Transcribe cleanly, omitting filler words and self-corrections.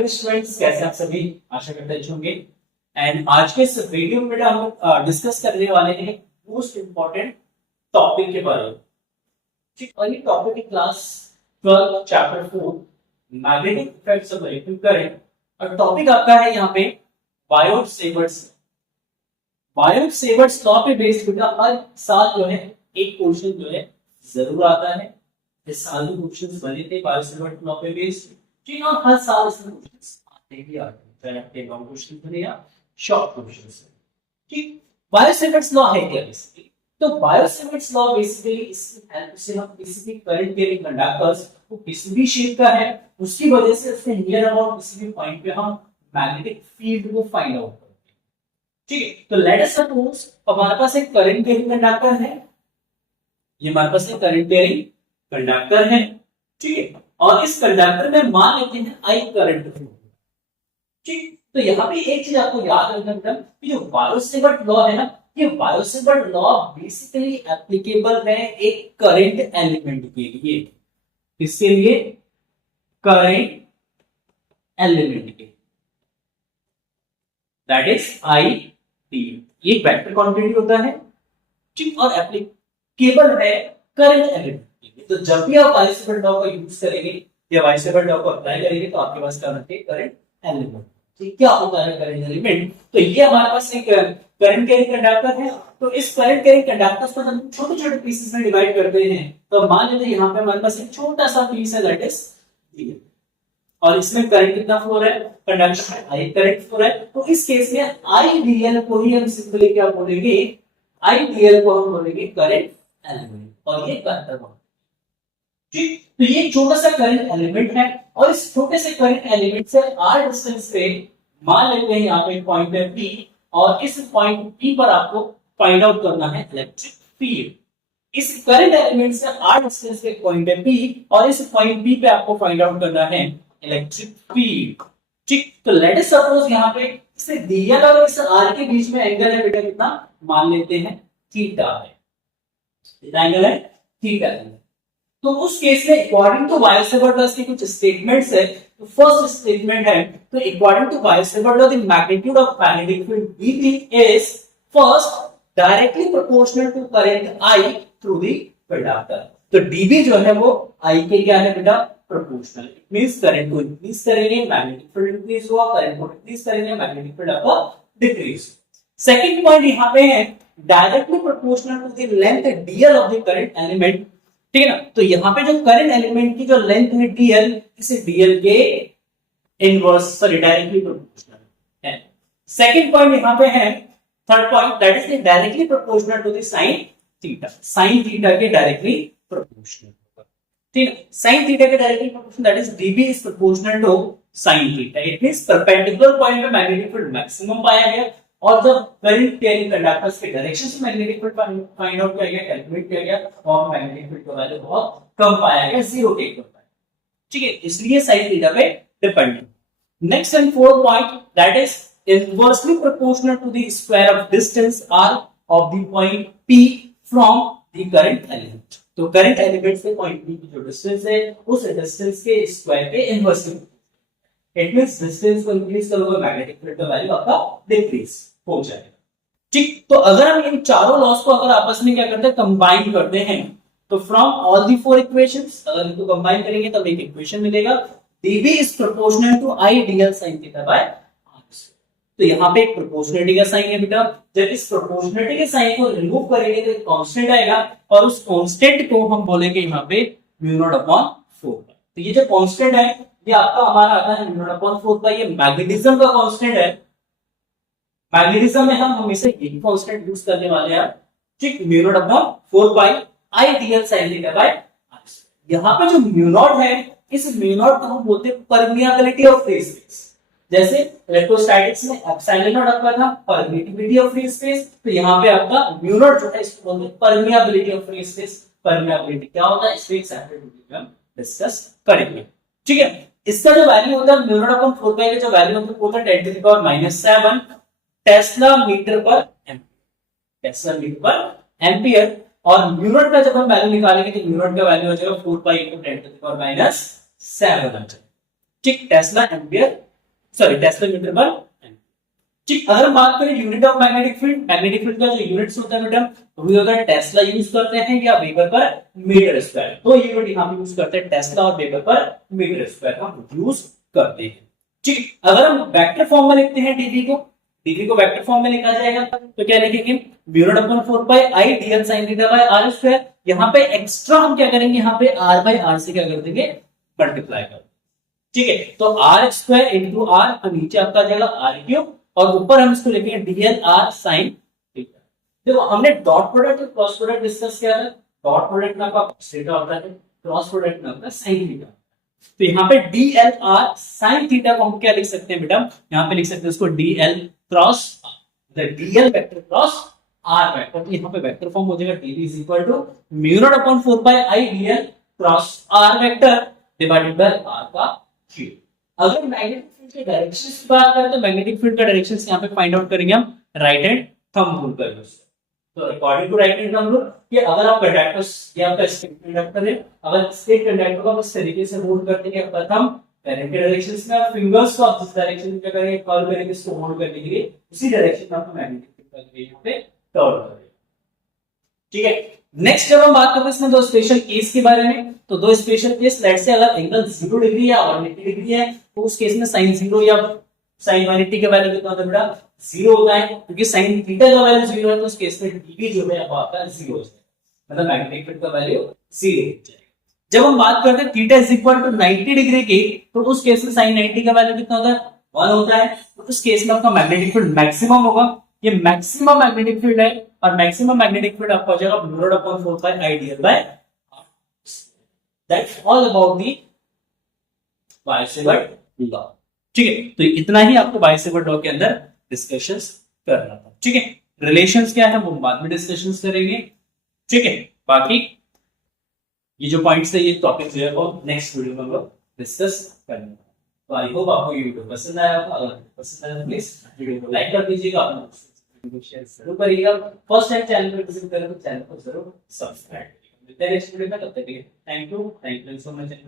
Good students, कैसे आप सभी? आशा करते अच्छे होंगे। एंड आज के इस वीडियो में हम डिस्कस करने वाले हैं मोस्ट इंपॉर्टेंट टॉपिक के बारे में। ठीक, और ये टॉपिक है class 12 chapter 4 magnetic effects of electric current. और टॉपिक आपका है यहाँ पे बायोट-सेवर्ट्स। बायोट-सेवर्ट्स लॉ पे बेस्ड बेटा हर साल जो है एक क्वेश्चन जो है जरूर आता है। इस साल भी क्वेश्चंस बने थे बायोट-सेवर्ट्स लॉ पे बेस्ड। जी हाँ, हर साल इसमें क्वेश्चंस आते ही आते हैं, चाहे आपके लॉन्ग क्वेश्चन बने या शॉर्ट क्वेश्चंस। ठीक, बायोट-सेवर्ट्स लॉ है क्या बेसिकली? तो बायोट-सेवर्ट्स लॉ बेसिकली इसकी हेल्प से हम किसी भी करंट कैरिंग कंडक्टर्स को किसी भी शेप का है उसकी वजह से उसके नियर अबाउट किसी भी पॉइंट पे हम मैग्नेटिक फील्ड को फाइंड आउट करते हैं। ठीक है, तो लेट अस सपोज हमारे पास एक करंट कैरिंग कंडक्टर है। ये हमारे पास एक करंट कैरिंग कंडक्टर है। ठीक है, और इस कंडक्टर में मान लेते हैं आई करंट फ्लो। ठीक, तो यहाँ पे एक चीज आपको याद रखना बेटा कि जो बायोट-सेवर्ट्स लॉ है ना, ये बायोट-सेवर्ट्स लॉ बेसिकली एप्लीकेबल है एक करंट एलिमेंट के लिए। किसके लिए? करंट एलिमेंट के, दैट इज आई टी। ये वेक्टर क्वांटिटी होता है। ठीक, और एप्लीकेबल है करंट एलिमेंट। तो जब भी आप बायोट-सेवर्ट्स लॉ का यूज करेंगे या बायोट-सेवर्ट्स लॉ को अप्लाई करेंगे तो आपके पास क्या होता है? Current element. ठीक, क्या होता है करंट एलिमेंट? तो ये हमारे पास एक करंट कैरिंग कंडक्टर है। तो इस करंट कैरिंग कंडक्टर्स को हम छोटे-छोटे पीसेस में डिवाइड करते हैं। तो मान लेते हैं यहाँ पे हमारे पास एक छोटा सा पीस है, दैट इज डीएल, और इसमें करंट कितना फ्लो हो रहा है? कंडक्शन में आई करंट फ्लो हो रहा है। तो इस केस में आई डीएल को ही हम सिंपली क्या बोलेंगे? आई डीएल को हम बोलेंगे करंट एलिमेंट, और ये कंडक्टर। ठीक, तो ये छोटा सा करंट एलिमेंट है, और इस छोटे से करंट एलिमेंट से आर डिस्टेंस पे मान लेते हैं यहाँ पे पॉइंट है पी, और इस पॉइंट पी पर आपको फाइंड आउट करना है इलेक्ट्रिक फील्ड। इस करंट एलिमेंट से आर डिस्टेंस पे पॉइंट है पी, और इस पॉइंट पी पे आपको फाइंड आउट करना है इलेक्ट्रिक फील्ड। ठीक, तो लेट अस सपोज यहाँ पे इस डीएल और इस आर के बीच में एंगल है बेटा कितना? मान लेते हैं थीटा है। कितना एंगल है? थीटा है। तो उस केस में अकॉर्डिंग टू बायोट-सेवर्ट्स लॉ के कुछ स्टेटमेंट्स है। तो फर्स्ट स्टेटमेंट है, तो according to Biot Savart's law the magnitude of magnetic field dB is first directly proportional to current I through the conductor. तो dB जो है वो I के क्या है बेटा? प्रोपोर्शनल। इट मींस करंट को इंक्रीज करेंगे मैग्नेटिक फील्ड इंक्रीज हुआ, करंट को डिक्रीज करेंगे मैग्नेटिक फील्ड आपका डिक्रीज। सेकंड पॉइंट यहां पे है directly proportional to the length dl of the current element. ठीक है ना, तो यहाँ पे जो करंट एलिमेंट की जो लेंथ है dl, इसे dl के इनवर्स सॉरी डायरेक्टली प्रोपोर्शनल है। सेकंड पॉइंट यहाँ पे है, third point, that is directly proportional to the sine theta. Sine theta के डायरेक्टली प्रोपोर्शनल। ठीक है, साइन थीटा के directly proportional, that is dB is proportional to sine theta. It means perpendicular point पे magnetic field maximum पाया गया, और जब current carrying conductors के डायरेक्शन से मैग्नेटिक फील्ड फाइंड आउट किया गया, कैलकुलेट किया गया, और मैग्नेटिक फील्ड का वैल्यू बहुत कम पाया गया, जीरो टेक होता है। ठीक है, इसलिए साइन थीटा पे डिपेंड है। Next and fourth point, that is inversely proportional to the square of distance r of the point p from the current element. तो करंट एलिमेंट से पॉइंट p की जो डिस्टेंस है उस डिस्टेंस के square के इनवर्सली। इट मींस डिस्टेंस को increase करोगे मैग्नेटिक फील्ड का वैल्यू आपका डिक्रीज हो जाएगा। ठीक, तो अगर हम इन चारों लॉस को अगर आपस में क्या करते हैं? कंबाइन करते हैं, तो from all the four equations अगर इनको कंबाइन करेंगे तब एक इक्वेशन मिलेगा, dB is proportional to I dl sin theta by r। तो यहाँ पे एक प्रोपोर्शनलिटी का साइन है बेटा। जब इस प्रोपोर्शनलिटी के साइन को रिमूव करेंगे तो एक कांस्टेंट आएगा, और उस कांस्टेंट को हम बोलेंगे यहाँ पे म्यू नॉट अपॉन 4। तो ये जो कांस्टेंट है ये आपका हमारा आता है म्यू नॉट अपॉन 4। ये मैग्नेटिज्म का कांस्टेंट है। मैग्नेटिज्म में हम हमेशा यही कांस्टेंट यूज करने वाले हैं। ठीक, mu naught upon 4 pi I dl sin theta by r। यहाँ पे जो म्यू नॉट है, इस म्यू नॉट को हम बोलते हैं परमिएबिलिटी ऑफ फ्री स्पेस। जैसे इलेक्ट्रोस्टैटिक्स में एप्सिलॉन नॉट आपका था परमिटिविटी ऑफ फ्री स्पेस, तो यहाँ पे आपका म्यू नॉट जो है इसको बोलते हैं permeability of free space. Permeability क्या होता है इस पे सेपरेट वीडियो में हम डिस्कस करेंगे। ठीक है, इसका जो वैल्यू होता है म्यू नॉट अपॉन 4 पाई का जो वैल्यू होता है 10⁻⁷ टेस्ला मीटर पर एम्पियर। टेस्ला मीटर पर एम्पियर। और म्यू नॉट का जब हम वैल्यू निकालेंगे तो म्यू नॉट का वैल्यू हो जाएगा 4 पाई × 10⁻⁷। ठीक, tesla ampere sorry tesla metre per, ठीक। अगर हम बात करें यूनिट ऑफ मैग्नेटिक फील्ड का जो यूनिट्स होता है बेटा, वो अगर टेस्ला यूज करते हैं या वेबर पर मीटर स्क्वायर, तो यूनिट यहाँ पे यूज करते हैं टेस्ला और वेबर पर मीटर स्क्वायर का यूज करते हैं, ठीक। अगर हम वेक्टर फॉर्म में लिखते हैं डीवी को वेक्टर फॉर्म में लिखा जाएगा तो क्या लिखेंगे, mu naught upon 4 pi I dl sin theta by r square. यहाँ पे एक्स्ट्रा हम क्या करेंगे, यहाँ पे r बाय r से क्या कर देंगे, मल्टीप्लाई कर, ठीक है। तो r स्क्वायर इनटू r, और नीचे आपका जाएगा r क्यूब, और ऊपर हम इसको लिखेंगे dl r sin थीटा। देखो हमने डॉट प्रोडक्ट और क्रॉस प्रोडक्ट डिस्कस किया था। डॉट प्रोडक्ट में आपका थीटा होता है, क्रॉस प्रोडक्ट में आपका sin थीटा। तो यहाँ पे dl r sin थीटा को हम क्या लिख सकते हैं बेटा, यहाँ पे लिख सकते हैं उसको dl cross dl vector cross r vector. तो यहाँ पे वेक्टर फॉर्म हो जाएगा dv is equal to mu naught upon 4 pi i dl cross r vector divided by r का क्यूब। अगर मैग्नेटिक फील्ड के डायरेक्शंस की बात करें तो मैग्नेटिक फील्ड का डायरेक्शंस यहाँ पे फाइंड आउट करेंगे हम राइट हैंड थंब रूल का यूज। तो according to right hand thumb rule, कि अगर आप कंडक्टर्स ये आपका स्ट्रिंग कंडक्टर है, अगर स्ट्रिंग कंडक्टर को इस तरीके से होल्ड करते हैं, प्रथम करंट के डायरेक्शंस में आप फिंगर्स को आप जिस डायरेक्शन में क्या करेंगे, कर्ल करेंगे इसको होल्ड करने के लिए, उसी डायरेक्शन में आपको मैग्नेटिक फील्ड का यहाँ पे टर्न करेगा, ठीक है। नेक्स्ट जब हम बात करते हैं इसमें दो स्पेशल केस के बारे में, तो दो स्पेशल केस, लेट्स से अगर एंगल 0 डिग्री या 180 डिग्री है तो उस केस में sin 0 या sin 180 का वैल्यू कितना होता है बेटा, 0 होता है, क्योंकि sin थीटा का वैल्यू 0 है तो उस केस में dv जो है आपका 0 हो जाएगा, मतलब मैग्नेटिक फील्ड का वैल्यू 0 हो जाएगा। जब हम बात करते हैं theta is equal to 90 degree की, तो उस केस में sin 90 का वैल्यू कितना होता है, 1 होता है, तो उस केस में आपका मैग्नेटिक फील्ड मैक्सिमम होगा। ये मैक्सिमम मैग्नेटिक फील्ड है, और मैक्सिमम मैग्नेटिक फील्ड आपका हो जाएगा mu naught upon 4 pi i dl by r। That's all about the Biot Savart law, ठीक है। तो इतना ही आपको बाय-सेवर्ट लॉ के अंदर डिस्कशंस करना था, ठीक है। रिलेशंस क्या है वो बाद में डिस्कशंस करेंगे, ठीक है। बाकी ये जो पॉइंट्स है, ये टॉपिक जो है वो नेक्स्ट वीडियो में हम लोग डिस्कस करेंगे। तो आई होप आपको ये वीडियो पसंद आया होगा। अगर पसंद आया तो प्लीज वीडियो को लाइक कर दीजिएगा, अपने दोस्तों को शेयर जरूर करिएगा। फर्स्ट टाइम चैनल पर विजिट करें तो चैनल को जरूर सब्सक्राइब करिएगा। मिलते हैं नेक्स्ट वीडियो में, तब तक के लिए थैंक यू सो मच।